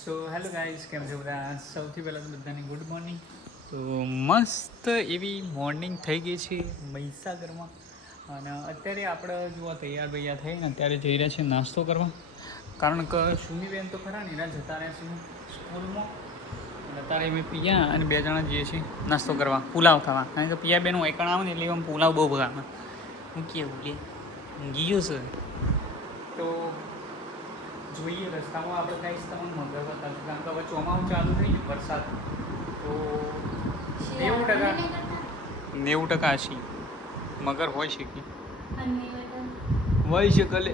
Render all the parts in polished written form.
So hello guys, કેમ છો બધા? સૌથી પહેલાં તો બધાને ગુડ મોર્નિંગ. તો મસ્ત એવી મોર્નિંગ થઈ ગઈ છે મહીસાગરમાં. અને અત્યારે આપણે જો તૈયાર થઈને અત્યારે જઈ રહ્યા છીએ નાસ્તો કરવા. કારણ કે સુમીબેન તો ખરા ને એના જતા રહ્યા છીએ સ્કૂલમાં. અને અત્યારે અમે પિયા અને બે જણા જઈએ છીએ નાસ્તો કરવા, પુલાવ ખાવા. કારણ કે પિયા બેનું એકણ આવે ને એટલે એમ પુલાવ બહુ ભાવે. હું કેવું લે ગયો છે તો જોઈએ રસ્તામાં આપણે કાંઈ તમને મંગાવતા હતા. કારણ કે હવે ચોમાસું ચાલુ થઈ ગયું, વરસાદ તો 90% હશી મગર હોય શકે, હોય શકે લે.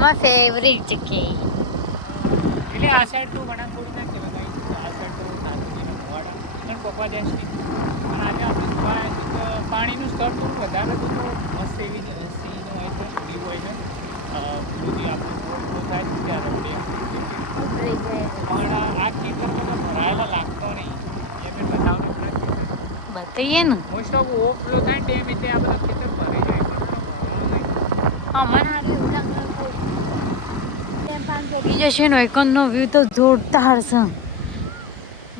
માય ફેવરિટ જગ્યાએ એટલે આ સાઈડ તો વણાકોડી ના કહેવાય, આ સાઈડ તો નાનું મોવાડા પણ પપ્પા જાય છે. પણ આજે આપણે જોવા પાણીનું સ્તર થોડું વધારે હતું તો મસ્ત એવી સીનો હોય છે, વ્યૂ હોય છે. બધું આપણું ફોટો થાય છે ત્યારે પણ આ ખેતર બધા ભરાયેલા લાગતો નહીં. એ મેં બતાવને બતાવીએ ને. મોસ્ટ ઓફ ઓવરફ્લો થાય ને ટાઈમ એટલે આ બધા ખેતર ભરાઈ જાય પણ જશે ને એકંદનો વ્યૂ તો જોરદાર છે.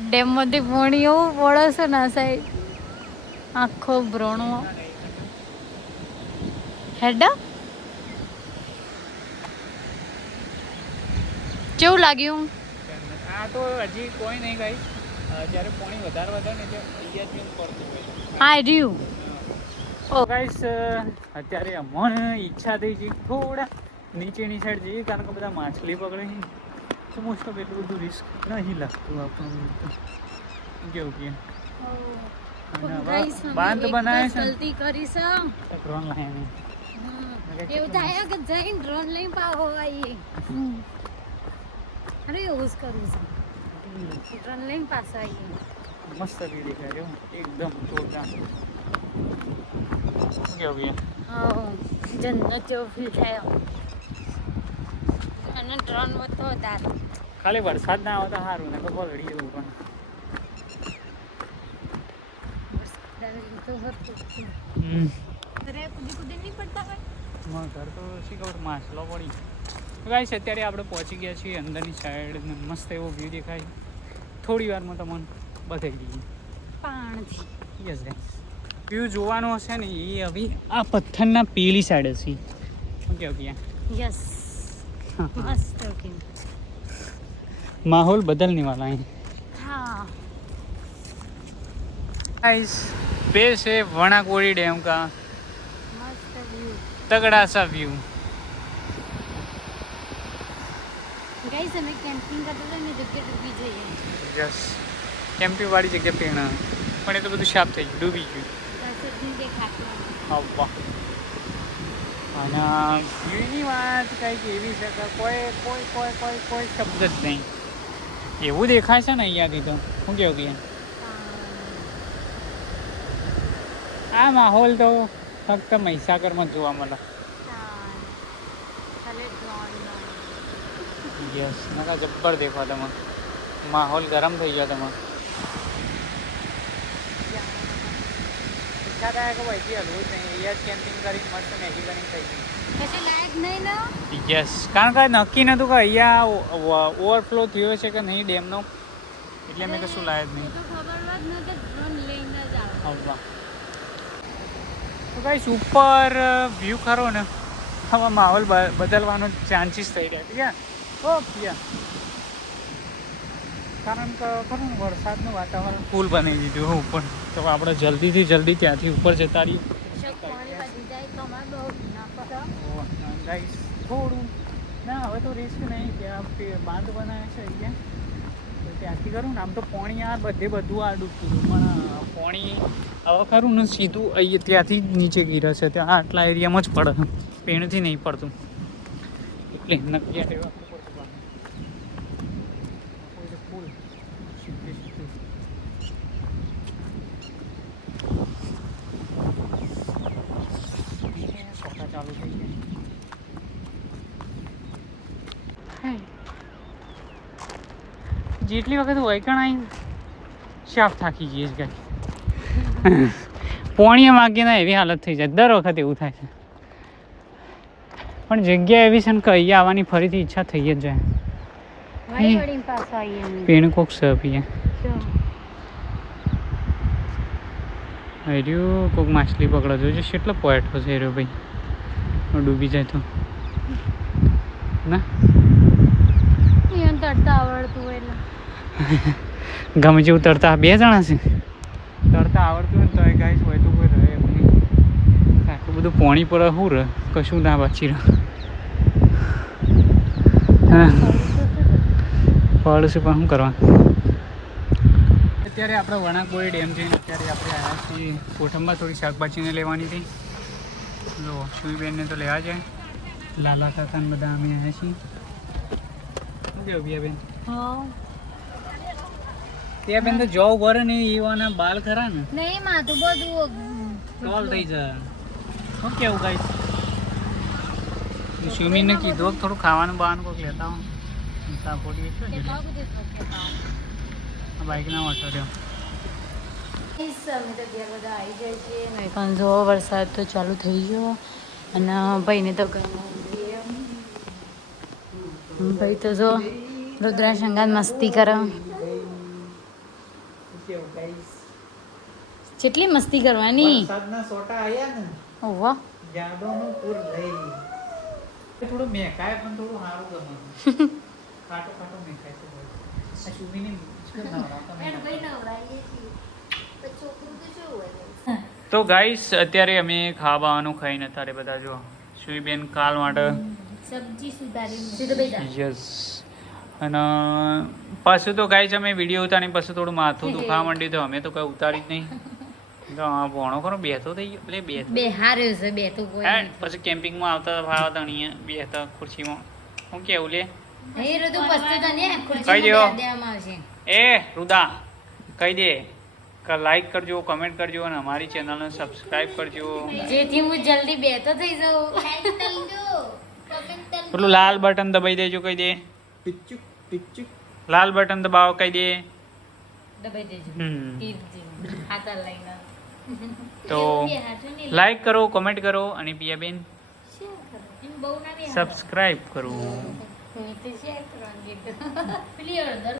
ડેમમાંથી પાણી એવું પડે છે ને આ સાઈડ આખો બ્રણો હેડ. કેવું લાગ્યું? આ તો હજી કોઈ નહીં ગાઈ. જ્યારે પાણી વધારે ને એટલે અહીંયાથી પડતું હોય. હા રહ્યું. ગાઈસ અત્યારે અમને ઈચ્છા થઈ છે થોડા નીચેની સાઈડ જઈએ, કારણ કે બધા માછલી પકડે છે તો મોસ્ટ ઓફ એટલું બધું રિસ્ક નહીં લાગતું આપણને. કેવું કે બાંધ બનાવે છે ગલતી કરી છે. ડ્રોન લાવીને એવું થાય કે જઈને ડ્રોન લઈને પાવો આવીએ. અરે એવું જ કરવું છે, ડ્રોન લઈને પાછા આવીએ. મસ્ત બી દેખાય એકદમ જોરદાર. કેવું જન્નત જેવો ફીલ થાય અને ડ્રોન તો વધારે. ખાલી વરસાદ ના આવે તો સારું ને તો પલળી જવું. પણ ઘર તો શી ખબર માછલો પડી. ગાઈસ અત્યારે આપણે પહોંચી ગયા છીએ અંદરની સાઈડ. મસ્ત એવો વ્યૂ દેખાય. થોડી વારમાં તમને બતાવી દઈએ પાણથી. યસ ગાઈસ, વ્યૂ જોવાનો હશે ને એ હવે આ પથ્થરના પેલી સાઈડ હશે. ઓકે ઓકે યસ મસ્ત. ઓકે माहौल बदलने वाला है. हाँ गाइस पेश है वणाकोड़ी डैम का मस्त व्यू. तगड़ा सा व्यू. गाइस हमें कैंपिंग करते थे ने जगह डूबी જઈએ. યસ, કેમ્પિંગ વાળી જગ્યા પેણા પણ એ તો બધું સાફ થઈ ગયું, ડૂબી ગયું. હા વાહ. અને વ્યૂની વાત કંઈક એવી છે કે કોઈ કોઈ કોઈ કોઈ કોઈ શબ્દ જ નહીં. એવું દેખાય છે ને અહીંયાથી તો. શું કેવું કે આ માહોલ તો ફક્ત મહીસાગરમાં જ જોવા મળે. યસ, નકા જબ્બર દેખો તમે. માહોલ ગરમ થઈ ગયો તમે. ઈચ્છા થાય કે ભાઈથી હલવું જ નહીં, અહીંયા જ કેમ્પિંગ કરી મસ્ત મેગી કરીને થઈ ગઈ. પછી લાયક નહીં ને. યસ, કારણ કે નક્કી નહોતું કે અહીંયા ઓવરફ્લો થયો છે કે નહીં ડેમનો, એટલે મેં કશું લાયા જ નહીં. તો ગાઈસ ઉપર વ્યૂ ખરો ને હવે માહોલ બદલવાનો ચાન્સીસ થઈ રહ્યા છે. ઓકે, કારણ કે ખરું ને વરસાદનું વાતાવરણ ફૂલ બની દીધું ઉપર. તો આપણે જલ્દી ત્યાંથી ઉપર જતા રહીએ. ગાઈસ થોડું ના, હવે તો રિસ્ક નહીં. ત્યાં બાંધ બનાવે છે અહીંયા, તો ત્યાંથી કરું ને આમ તો પાણી આ બધું આ ડૂબતું હતું, પણ પાણી હવે ખરું ને સીધું અહીંયા ત્યાંથી જ નીચે ગીરે છે. ત્યાં આટલા એરિયામાં જ પડે, પેણથી નહીં પડતું. એટલે નક્કી રહેવા ફૂલ સીધું સોટા ચાલુ થઈ ગયા. જેટલી વખત વૈકણ આવી સાફ થાકી જઈએ જ ગાય. પોણીએ માગીએ ના એવી હાલત થઈ જાય દર વખત. એવું થાય છે પણ જગ્યા એવી છે ને કે અહીંયા આવવાની ફરીથી ઈચ્છા થઈ જ જાય. વળી પાછો આવીએ પીણ કોક સ પીએ જો રહ્યું કોક માછલી પકડો જોજો કેટલો પોઈન્ટ હશે રહ્યો ભાઈ ડૂબી જાય તો ના એને તરતા આવડતું હોય એટલે ગમે જેવું તરતા 2 જણા છે તરતા આવડતું હોય ને તો એ ગાઈસ હોય તો કોઈ રહે એમ નહીં. આટલું બધું પાણી પર શું રહે કશું ના બાચી રહે. હા પડશે પણ શું કરવા. અત્યારે આપણે વણાકબોરી ડેમ જઈને અત્યારે આપણે આવ્યા છીએ કોઠંબા થોડી શાકભાજીને લેવાની હતી. જો સુઈબેનને તો લેવા જાય લાલા કાકાને બધા અમે આવ્યા છીએ. શું કેવું બેન? હા ત્યાં બેન તો જોબ ભરે ને એવાના બાલ ખરા ને નહીં માથું બધું સોલ્વ થઈ જાય. શું કેવું ગાઈસ? સુમીને કીધું કે થોડું ખાવાનું બહાનું કોઈક લેતા હો સાપોડી એટલું જ બાઈક ના વાંચો રહ્યો. જો વરસાદ તો ચાલુ થઈ ગયો અને ભાઈને તો ભાઈ તો જો રુદ્રા સંગાત મસ્તી કરે. કેટલી મસ્તી કરવાની. વરસાદના સોટા આયા ને ઓવા જાડોનું પૂર લઈ થોડું મેકાય પણ થોડું સારું ગમે. ખાટો ખાટો મેકાય છે બસ. આ સુમીને તો ગાઈસ અત્યારે અમે ખાવાનું ખાઈને અત્યારે બધા જો સુઈબેન કાલ માટે સબ્જી સુધારી યસ અને પાછું તો ગાઈસ અમે વિડીયો ઉતારી પછી થોડું માથું દુખાવા માંડ્યું તો અમે તો કઈ ઉતારી જ નહીં. તો ભણો ખરો બેઠો થઈ ગયો એટલે બે હાર્યો છે બે તો કોઈ હે પછી કેમ્પિંગમાં આવતા ફાવા તા અહીંયા બેઠા ખુરશીમાં હું કેવું લે એ ઋતુ પસ્તો તને કહી ખુરશી દેવો. દેવામાં આવશે. એ રુદા કહી દે કે લાઈક કરજો કમેન્ટ કરજો અને અમારી ચેનલને સબસ્ક્રાઇબ કરજો. જેથી હું જલ્દી બેઠો થઈ જાઉં. પેલું લાલ બટન દબાઈ દેજો કહી દે. પિચ્ચુક પિચ્ચુક લાલ બટન દબાવો કહી દે. દબાઈ દેજો હમ. હાથા લઈને તો લાઈક કરો કમેન્ટ કરો અને પિયાબેન બહુ ના સબસ્ક્રાઇબ કરો. પેલી અડધર